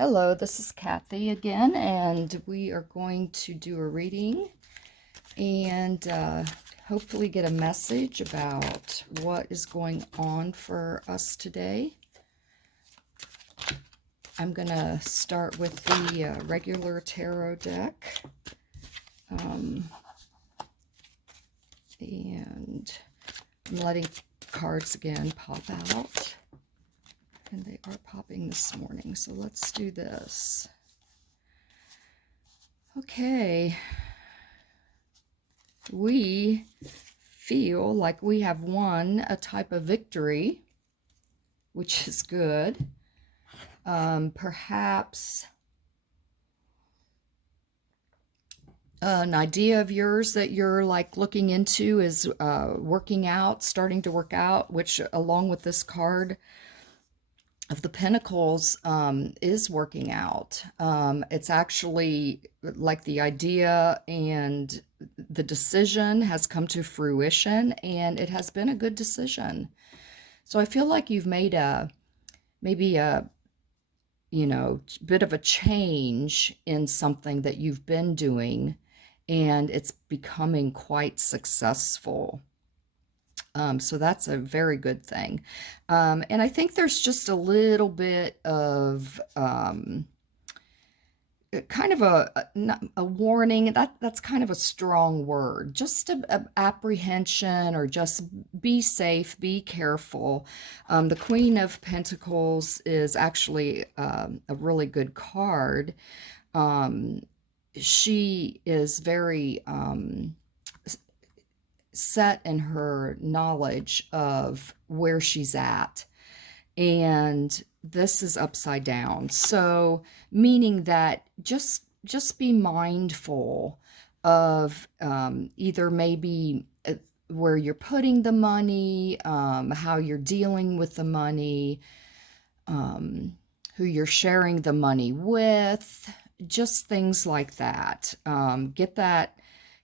Hello, this is Kathy again, and we are going to do a reading and hopefully get a message about what is going on for us today. I'm going to start with the regular tarot deck. And I'm letting cards again pop out. And they are popping this morning, so let's do this. Okay. We feel like we have won a type of victory, which is good. Perhaps an idea of yours that you're like looking into is working out, starting to work out, which along with this card of the Pentacles is working out. It's actually like the idea and the decision has come to fruition, and it has been a good decision. So I feel like you've made maybe a bit of a change in something that you've been doing, and it's becoming quite successful. So that's a very good thing. And I think there's just a little bit of kind of a warning. That's kind of a strong word. Just a apprehension, or just be safe, be careful. The Queen of Pentacles is actually a really good card. She is very set in her knowledge of where she's at, and this is upside down, so meaning that just be mindful of either maybe where you're putting the money, how you're dealing with the money, who you're sharing the money with, just things like that.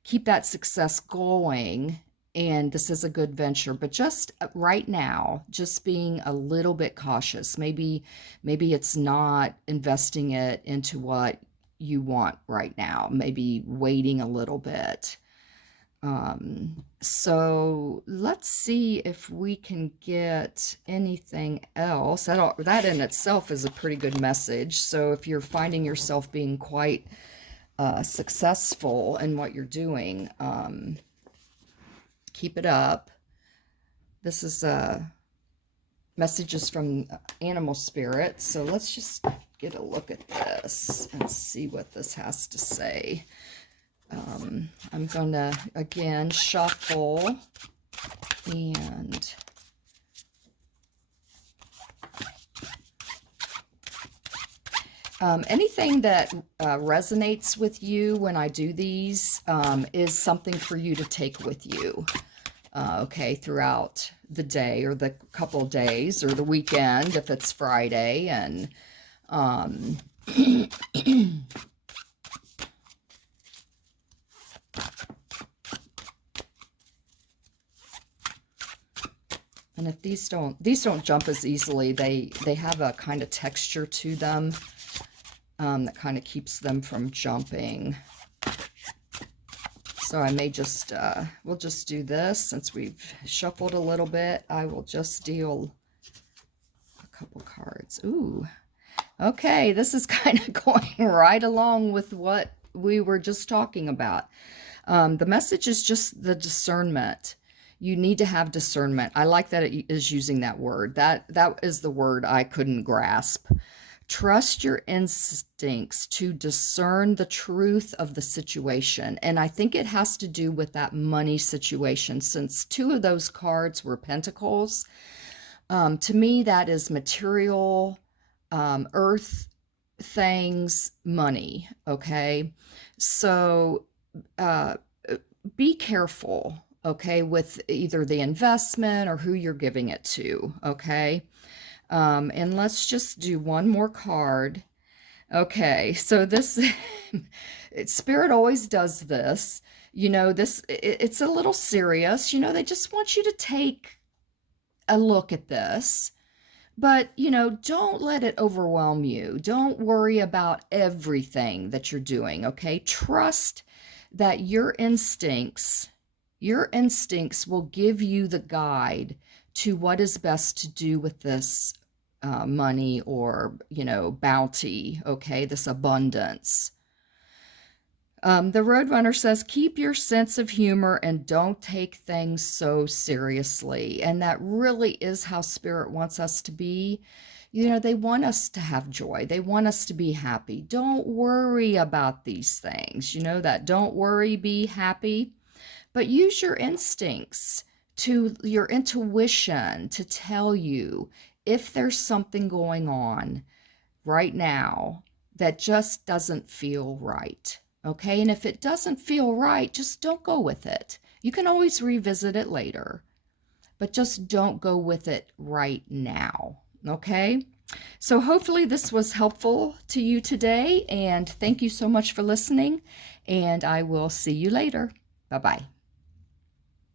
Keep that success going, and this is a good venture, but just right now, just being a little bit cautious. Maybe it's not investing it into what you want right now, maybe waiting a little bit. So let's see if we can get anything else. That in itself is a pretty good message. So if you're finding yourself being quite successful in what you're doing, keep it up. This is messages from animal spirits. So let's just get a look at this and see what this has to say. I'm going to, again, shuffle and anything that resonates with you when I do these is something for you to take with you, okay, throughout the day or the couple days or the weekend if it's Friday. And and if these don't jump as easily, they have a kind of texture to them that kind of keeps them from jumping. So I may just, we'll just do this. Since we've shuffled a little bit, I will just deal a couple cards. Ooh, okay, this is kind of going right along with what we were just talking about. The message is just the discernment. You need to have discernment. I like that it is using that word. That is the word I couldn't grasp. Trust your instincts to discern the truth of the situation. And I think it has to do with that money situation, since two of those cards were pentacles. To me, that is material, earth things, money, okay? So be careful, okay, with either the investment or who you're giving it to, okay? And let's just do one more card. Okay, so this, Spirit always does this. It's a little serious. They just want you to take a look at this. But, don't let it overwhelm you. Don't worry about everything that you're doing, okay? Trust that your instincts will give you the guide to what is best to do with this money or, bounty, okay? This abundance. The Roadrunner says, keep your sense of humor and don't take things so seriously. And that really is how Spirit wants us to be. They want us to have joy. They want us to be happy. Don't worry about these things. That don't worry, be happy. But use your instincts, your intuition to tell you if there's something going on right now that just doesn't feel right. Okay, and if it doesn't feel right, just don't go with it. You can always revisit it later, but just don't go with it right now. Okay, so hopefully this was helpful to you today, and thank you so much for listening, and I will see you later. Bye-bye.